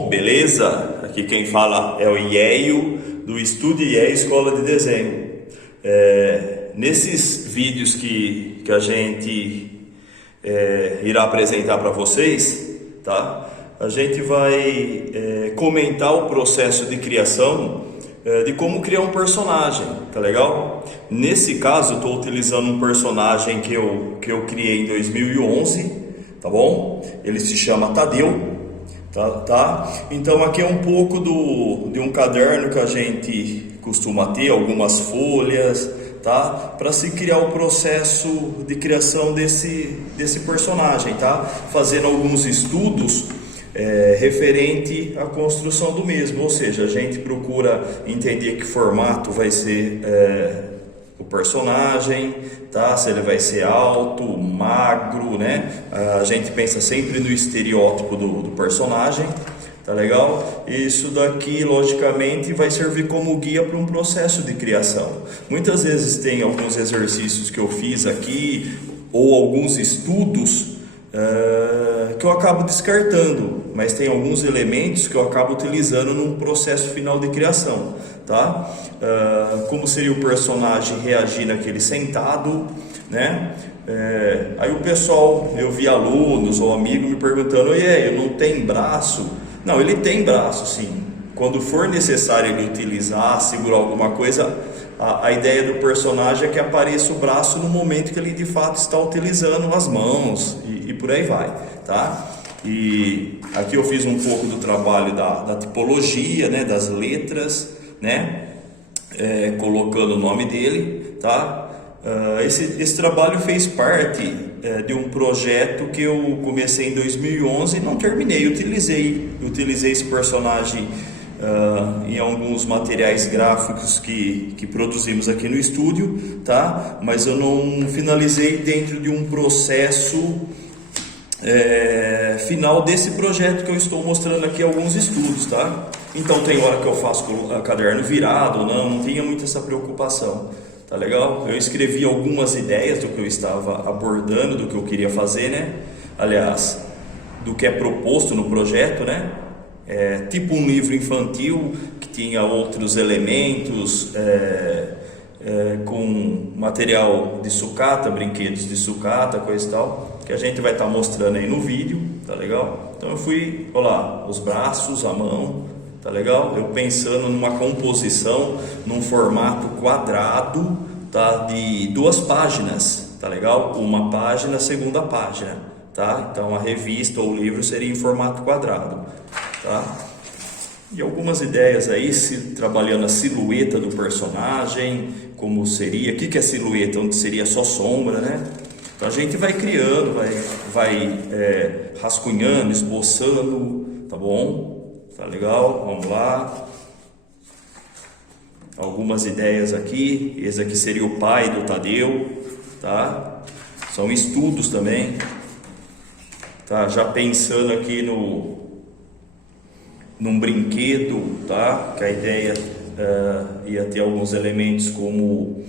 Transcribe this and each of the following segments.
bom? Beleza? Aqui quem fala é o Ieio, do Estúdio Ieio Escola de Desenho. Nesses vídeos que a gente irá apresentar para vocês, tá? A gente vai comentar o processo de criação de como criar um personagem, tá legal? Nesse caso, eu estou utilizando um personagem que eu criei em 2011, tá bom? Ele se chama Tadeu. Tá? Então aqui é um pouco de um caderno que a gente costuma ter, algumas folhas, tá? Para se criar o processo de criação desse personagem, tá? Fazendo alguns estudos referente à construção do mesmo, ou seja, a gente procura entender que formato vai ser o personagem, tá? Se ele vai ser alto, magro, né? A gente pensa sempre no estereótipo do personagem, tá legal? Isso daqui, logicamente, vai servir como guia para um processo de criação. Muitas vezes tem alguns exercícios que eu fiz aqui, ou alguns estudos que eu acabo descartando, mas tem alguns elementos que eu acabo utilizando num processo final de criação, tá? Como seria o personagem reagir naquele sentado, né? Aí o pessoal, eu vi alunos ou amigos me perguntando: eu não tem braço? Não, ele tem braço sim. Quando for necessário ele utilizar, segurar alguma coisa, a ideia do personagem é que apareça o braço no momento que ele de fato está utilizando as mãos e por aí vai, tá? E aqui eu fiz um pouco do trabalho da tipologia, né, das letras, né, colocando o nome dele, tá? Esse trabalho fez parte de um projeto que eu comecei em 2011 e não terminei. Utilizei esse personagem em alguns materiais gráficos que produzimos aqui no estúdio, tá? Mas eu não finalizei dentro de um processo final desse projeto que eu estou mostrando aqui alguns estudos, tá? Então tem hora que eu faço com o caderno virado ou não tinha muito essa preocupação, tá legal? Eu escrevi algumas ideias do que eu estava abordando, do que eu queria fazer, né? Aliás, do que é proposto no projeto, né? Tipo um livro infantil que tinha outros elementos, com material de sucata, brinquedos de sucata, coisa e tal, que a gente vai estar mostrando aí no vídeo, tá legal? Então eu fui, olha lá, os braços, a mão, tá legal? Eu pensando numa composição, num formato quadrado, tá? De 2 páginas, tá legal? Uma página, segunda página, tá? Então a revista ou o livro seria em formato quadrado, tá? E algumas ideias aí, trabalhando a silhueta do personagem, como seria, o que é silhueta? Onde seria só sombra, né? Então a gente vai criando, vai rascunhando, esboçando, tá bom? Tá legal? Vamos lá. Algumas ideias aqui. Esse aqui seria o pai do Tadeu, tá? São estudos também, tá? Já pensando aqui num brinquedo, tá? Que a ideia ia ter alguns elementos como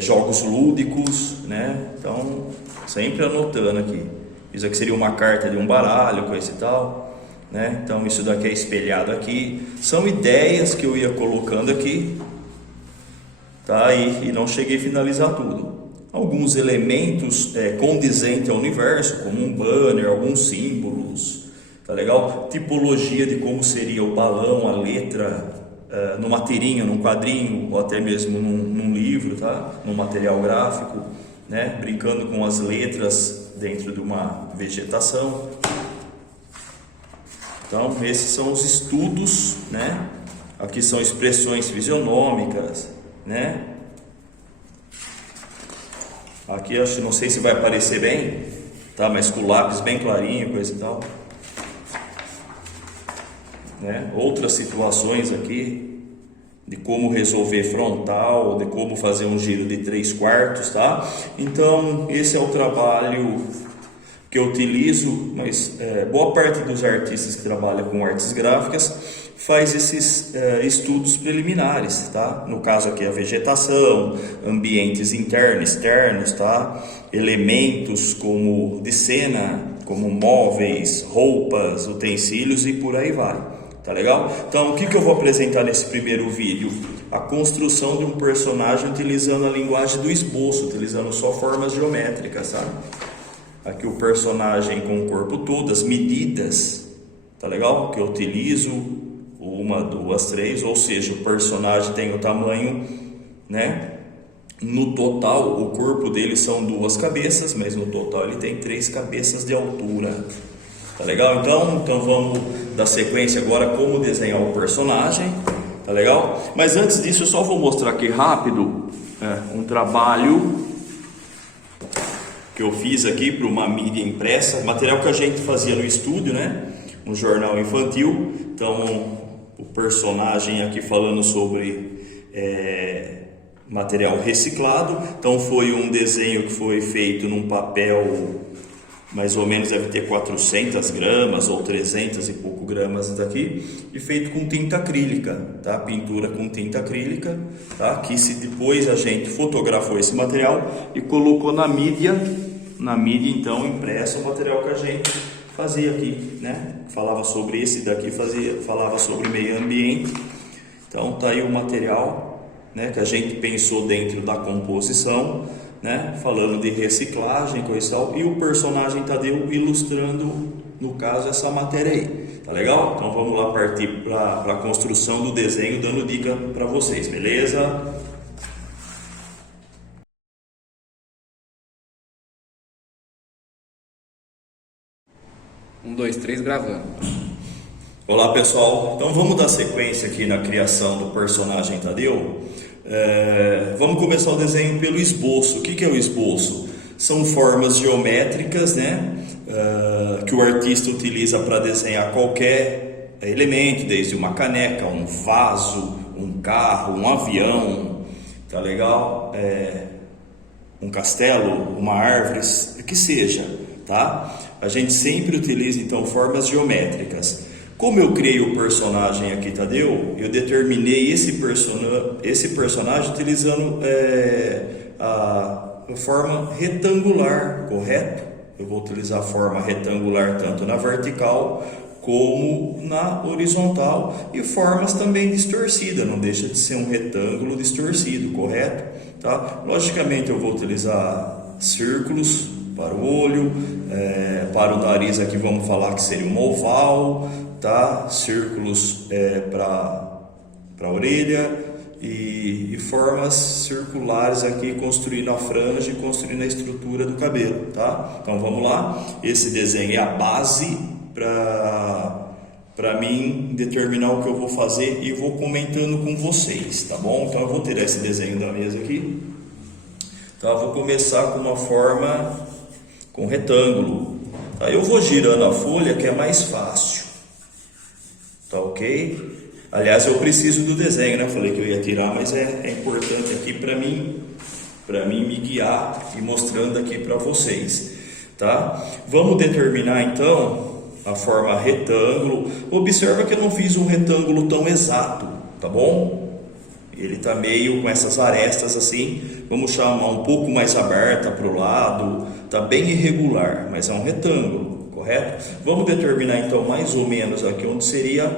jogos lúdicos, né? Então, sempre anotando aqui. Isso aqui seria uma carta de um baralho, coisa e tal, né? Então, isso daqui é espelhado aqui. São ideias que eu ia colocando aqui, tá? E não cheguei a finalizar tudo. Alguns elementos condizentes ao universo, como um banner, alguns símbolos, tá legal? Tipologia de como seria o balão, a letra, numa tirinha, num quadrinho, ou até mesmo num livro, tá? Num material gráfico, né? Brincando com as letras dentro de uma vegetação. Então, esses são os estudos, né? Aqui são expressões fisionômicas, né? Aqui não sei se vai aparecer bem, tá? Mas com o lápis bem clarinho, coisa e tal, né? Outras situações aqui de como resolver frontal, de como fazer um giro de 3/4, tá? Então esse é o trabalho que eu utilizo, mas boa parte dos artistas que trabalham com artes gráficas faz esses estudos preliminares, tá? No caso aqui a vegetação, ambientes internos, externos, tá? Elementos como de cena, como móveis, roupas, utensílios e por aí vai. Tá legal? Então, o que eu vou apresentar nesse primeiro vídeo? A construção de um personagem utilizando a linguagem do esboço, utilizando só formas geométricas, sabe? Aqui o personagem com o corpo todo, as medidas, tá legal? Que eu utilizo, 1, 2, 3, ou seja, o personagem tem o tamanho, né? No total, o corpo dele são 2 cabeças, mas no total ele tem 3 cabeças de altura. Tá legal? Então vamos dar sequência agora como desenhar o personagem. Tá legal? Mas antes disso eu só vou mostrar aqui rápido um trabalho que eu fiz aqui para uma mídia impressa, material que a gente fazia no estúdio, né? Um jornal infantil. Então o personagem aqui falando sobre material reciclado. Então foi um desenho que foi feito num papel, mais ou menos deve ter 400 gramas ou 300 e pouco gramas daqui, e feito com tinta acrílica, tá? Pintura com tinta acrílica, tá? Que se depois a gente fotografou esse material e colocou na mídia então impressa, o material que a gente fazia aqui, né? Falava sobre esse daqui, falava sobre meio ambiente. Então tá aí o material, né, que a gente pensou dentro da composição, né, falando de reciclagem, coisa e tal, e o personagem Tadeu ilustrando, no caso, essa matéria aí, tá legal? Então vamos lá partir para a construção do desenho, dando dica para vocês, beleza? Um, dois, três, gravando. Olá pessoal, então vamos dar sequência aqui na criação do personagem Tadeu. Vamos começar o desenho pelo esboço. O que é o esboço? São formas geométricas, né, que o artista utiliza para desenhar qualquer elemento, desde uma caneca, um vaso, um carro, um avião, tá legal? Um castelo, uma árvore, o que seja, tá? A gente sempre utiliza então formas geométricas. Como eu criei o personagem aqui, Tadeu, eu determinei esse personagem utilizando a forma retangular, correto? Eu vou utilizar a forma retangular tanto na vertical como na horizontal, e formas também distorcidas, não deixa de ser um retângulo distorcido, correto? Tá? Logicamente eu vou utilizar círculos para o olho, para o nariz aqui vamos falar que seria um oval, tá? Círculos para a orelha e formas circulares aqui, construindo a franja e construindo a estrutura do cabelo, tá? Então vamos lá, esse desenho é a base para mim determinar o que eu vou fazer e vou comentando com vocês, tá bom? Então eu vou tirar esse desenho da mesa aqui. Então eu vou começar com uma forma com retângulo, tá? Eu vou girando a folha, que é mais fácil, tá ok? Aliás, eu preciso do desenho, né? Falei que eu ia tirar, mas é importante aqui para mim me guiar e mostrando aqui para vocês, tá? Vamos determinar então a forma retângulo. Observa que eu não fiz um retângulo tão exato, tá bom? Ele tá meio com essas arestas assim, vamos chamar um pouco mais aberta para o lado, tá bem irregular, mas é um retângulo, correto? Vamos determinar então mais ou menos aqui onde seria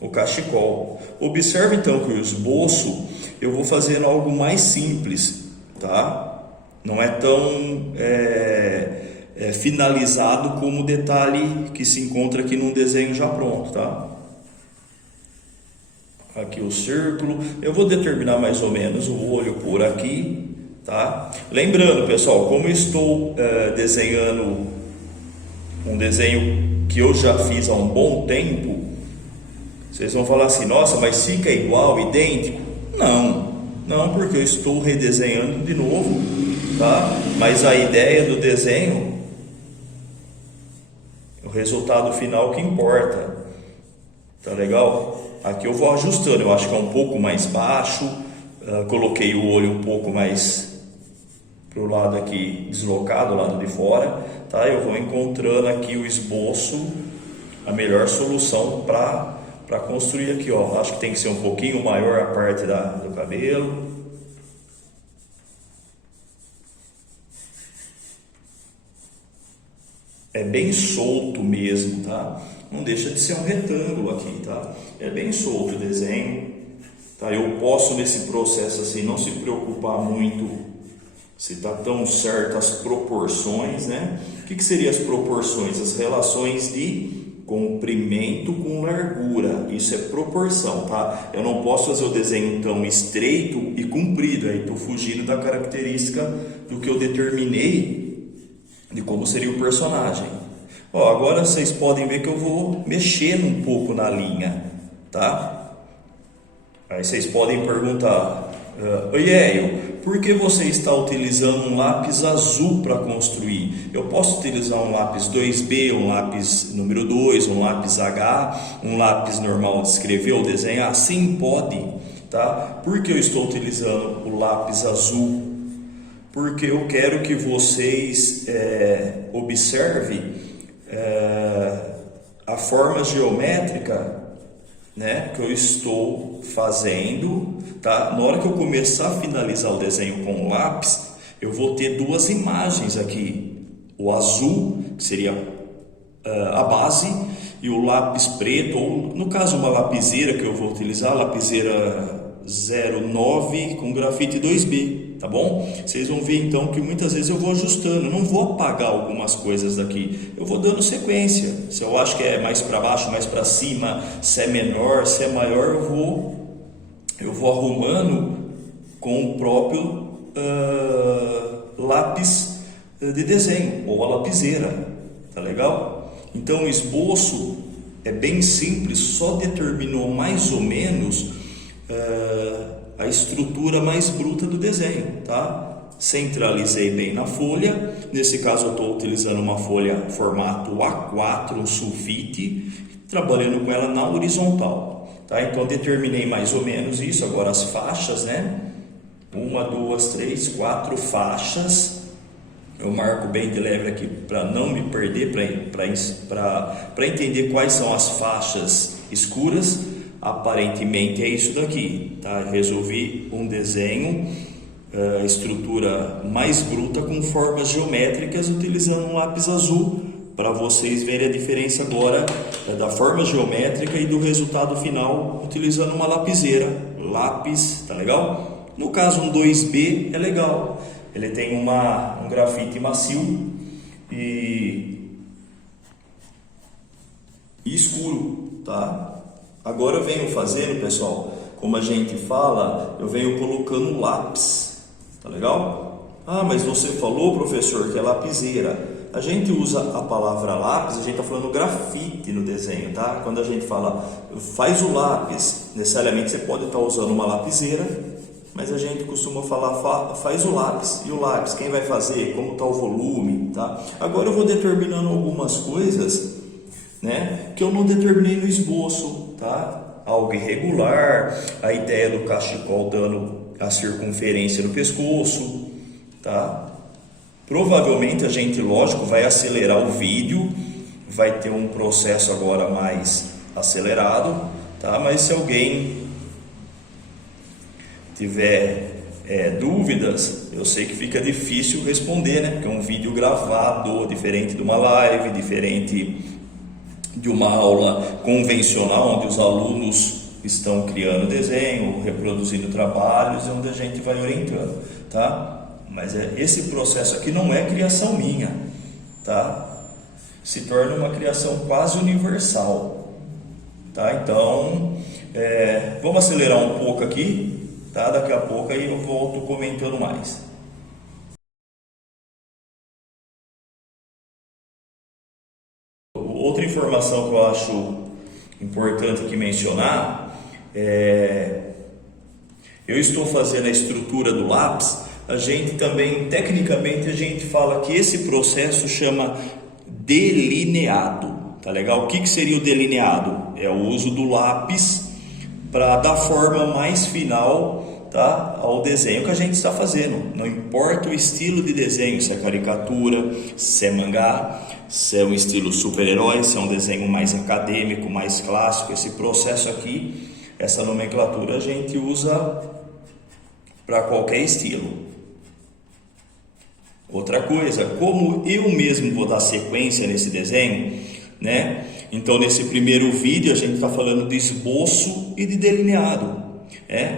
o cachecol. Observe então que o esboço eu vou fazendo algo mais simples, tá? Não é tão finalizado como o detalhe que se encontra aqui num desenho já pronto, tá? Aqui o círculo, eu vou determinar mais ou menos o olho por aqui, tá? Lembrando, pessoal, como eu estou desenhando um desenho que eu já fiz há um bom tempo, vocês vão falar assim, nossa, mas fica igual, idêntico? Não, porque eu estou redesenhando de novo, tá? Mas a ideia do desenho, o resultado final que importa, tá legal? Aqui eu vou ajustando, eu acho que é um pouco mais baixo, coloquei o olho um pouco mais para o lado aqui, deslocado, lado de fora, tá? Eu vou encontrando aqui o esboço, a melhor solução para construir aqui, ó. Acho que tem que ser um pouquinho maior a parte do cabelo. é bem solto mesmo, tá? Não deixa de ser um retângulo aqui, tá? É bem solto o desenho, tá? Eu posso nesse processo assim não se preocupar muito se tá tão certo as proporções, né? O que seriam as proporções? As relações de comprimento com largura, isso é proporção, tá? Eu não posso fazer o desenho tão estreito e comprido, aí estou fugindo da característica do que eu determinei de como seria o personagem. Ó, agora vocês podem ver que eu vou mexendo um pouco na linha, tá? Aí vocês podem perguntar, oi Hélio, por que você está utilizando um lápis azul para construir? Eu posso utilizar um lápis 2B, um lápis número 2, um lápis H, um lápis normal de escrever ou desenhar? Sim, pode, tá? Por que eu estou utilizando o lápis azul? Porque eu quero que vocês observem a forma geométrica, né, que eu estou fazendo, tá? Na hora que eu começar a finalizar o desenho com o lápis, eu vou ter duas imagens aqui: o azul, que seria a base, e o lápis preto, ou no caso uma lapiseira que eu vou utilizar, lapiseira 09 com grafite 2B, tá bom? Vocês vão ver então que muitas vezes eu vou ajustando, eu não vou apagar algumas coisas daqui, eu vou dando sequência. Se eu acho que é mais para baixo, mais para cima, se é menor, se é maior, eu vou arrumando com o próprio lápis de desenho ou a lapiseira, tá legal? Então o esboço é bem simples, só determinou mais ou menos a estrutura mais bruta do desenho, tá? Centralizei bem na folha. Nesse caso eu estou utilizando uma folha formato A4, um sulfite, trabalhando com ela na horizontal, tá? Então determinei mais ou menos isso. Agora as faixas, né? 1, 2, 3, 4 faixas. Eu marco bem de leve aqui para não me perder, para entender quais são as faixas escuras. Aparentemente é isso daqui, tá? Resolvi um desenho, estrutura mais bruta com formas geométricas utilizando um lápis azul, para vocês verem a diferença agora da forma geométrica e do resultado final utilizando uma lapiseira, lápis, tá legal? No caso um 2B é legal, ele tem um grafite macio e escuro, tá? Agora eu venho fazendo, pessoal, como a gente fala, eu venho colocando lápis, tá legal? Ah, mas você falou, professor, que é lapiseira. A gente usa a palavra lápis, a gente está falando grafite no desenho, tá? Quando a gente fala faz o lápis, necessariamente você pode estar usando uma lapiseira, mas a gente costuma falar faz o lápis. E o lápis, quem vai fazer? Como está o volume, tá? Agora eu vou determinando algumas coisas, né, que eu não determinei no esboço, tá? Algo irregular, a ideia do cachecol dando a circunferência no pescoço, tá? Provavelmente a gente, lógico, vai acelerar o vídeo, vai ter um processo agora mais acelerado, tá? Mas se alguém tiver dúvidas, eu sei que fica difícil responder, né? Porque é um vídeo gravado, diferente de uma live, diferente de uma aula convencional, onde os alunos estão criando desenho, reproduzindo trabalhos, onde a gente vai orientando, tá? Mas esse processo aqui não é criação minha, tá? Se torna uma criação quase universal, tá? Então, vamos acelerar um pouco aqui, tá? Daqui a pouco aí eu volto comentando mais. Outra informação que eu acho importante aqui mencionar eu estou fazendo a estrutura do lápis. A gente também, tecnicamente, a gente fala que esse processo chama delineado, tá legal? O que seria o delineado? É o uso do lápis para dar forma mais final, tá, ao desenho que a gente está fazendo. Não importa o estilo de desenho, se é caricatura, se é mangá, se é um estilo super-herói, se é um desenho mais acadêmico, mais clássico. Esse processo aqui, essa nomenclatura a gente usa para qualquer estilo. Outra coisa, como eu mesmo vou dar sequência nesse desenho, né? Então, nesse primeiro vídeo a gente está falando de esboço e de delineado.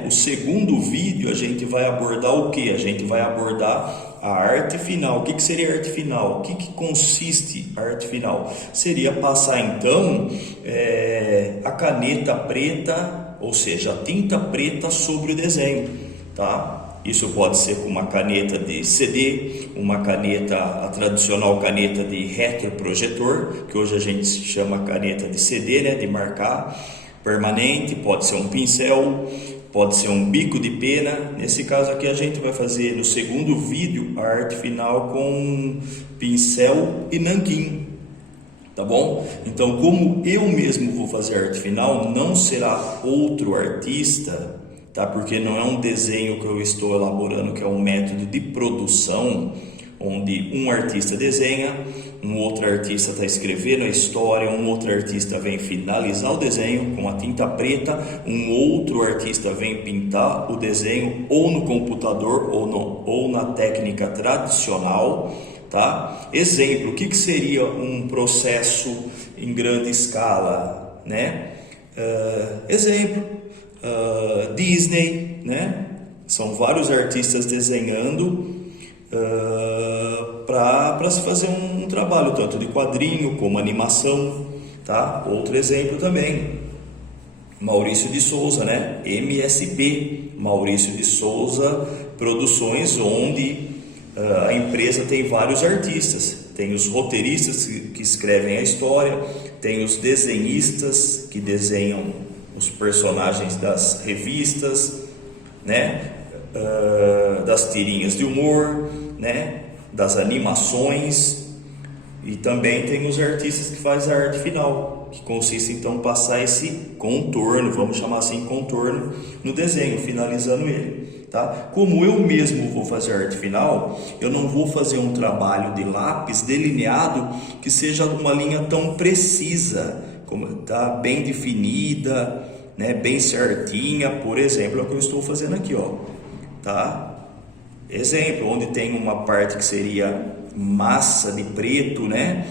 O segundo vídeo a gente vai abordar o que? A gente vai abordar a arte final. O que seria arte final? O que consiste a arte final? Seria passar então a caneta preta, ou seja, a tinta preta sobre o desenho, tá? Isso pode ser com uma caneta de CD, uma caneta, a tradicional caneta de retroprojetor, que hoje a gente chama caneta de CD, né, de marcar permanente, pode ser um pincel, pode ser um bico de pena. Nesse caso aqui a gente vai fazer no segundo vídeo a arte final com pincel e nanquim, tá bom? Então, como eu mesmo vou fazer a arte final, não será outro artista, tá? Porque não é um desenho que eu estou elaborando, que é um método de produção, onde um artista desenha, um outro artista está escrevendo a história, um outro artista vem finalizar o desenho com a tinta preta, um outro artista vem pintar o desenho ou no computador ou na técnica tradicional, tá? Exemplo, o que seria um processo em grande escala, né? Disney, né? São vários artistas desenhando para se fazer um trabalho tanto de quadrinho como animação, tá? Outro exemplo também, Maurício de Souza, né? MSP, Maurício de Souza Produções, onde a empresa tem vários artistas, tem os roteiristas que escrevem a história, tem os desenhistas que desenham os personagens das revistas, né? Das tirinhas de humor, né? Das animações, e também tem os artistas que fazem a arte final, que consiste então em passar esse contorno, vamos chamar assim, contorno no desenho, finalizando ele, tá? Como eu mesmo vou fazer a arte final, eu não vou fazer um trabalho de lápis delineado que seja uma linha tão precisa, como tá bem definida, né, bem certinha. Por exemplo, é o que eu estou fazendo aqui, ó, tá? Exemplo, onde tem uma parte que seria massa de preto, né?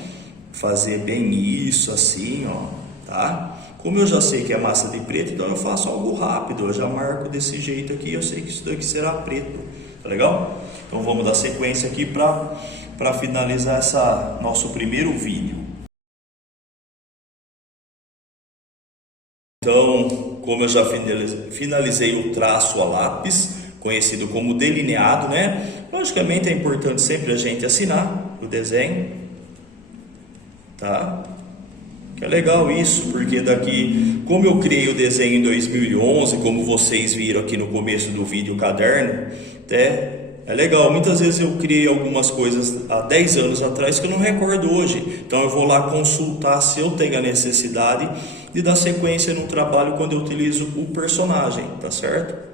Fazer bem isso assim, ó, tá? Como eu já sei que é massa de preto, então eu faço algo rápido, eu já marco desse jeito aqui, eu sei que isso daqui será preto, tá legal? Então vamos dar sequência aqui para finalizar essa nosso primeiro vídeo. Então, como eu já finalizei o traço a lápis, conhecido como delineado, né? Logicamente é importante sempre a gente assinar o desenho, tá? Que é legal isso, porque daqui, como eu criei o desenho em 2011, como vocês viram aqui no começo do vídeo, o caderno, é legal. Muitas vezes eu criei algumas coisas há 10 anos atrás que eu não recordo hoje, então eu vou lá consultar se eu tenho a necessidade de dar sequência no trabalho quando eu utilizo o personagem, tá certo?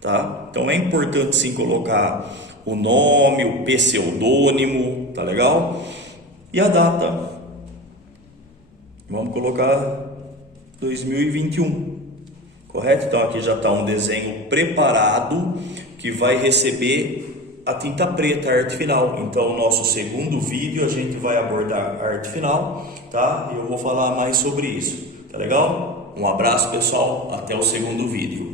Tá? Então é importante sim colocar o nome, o pseudônimo, tá legal? E a data, vamos colocar 2021, correto? Então aqui já está um desenho preparado que vai receber a tinta preta, a arte final. Então no nosso segundo vídeo a gente vai abordar a arte final, tá? E eu vou falar mais sobre isso, tá legal? Um abraço pessoal, até o segundo vídeo.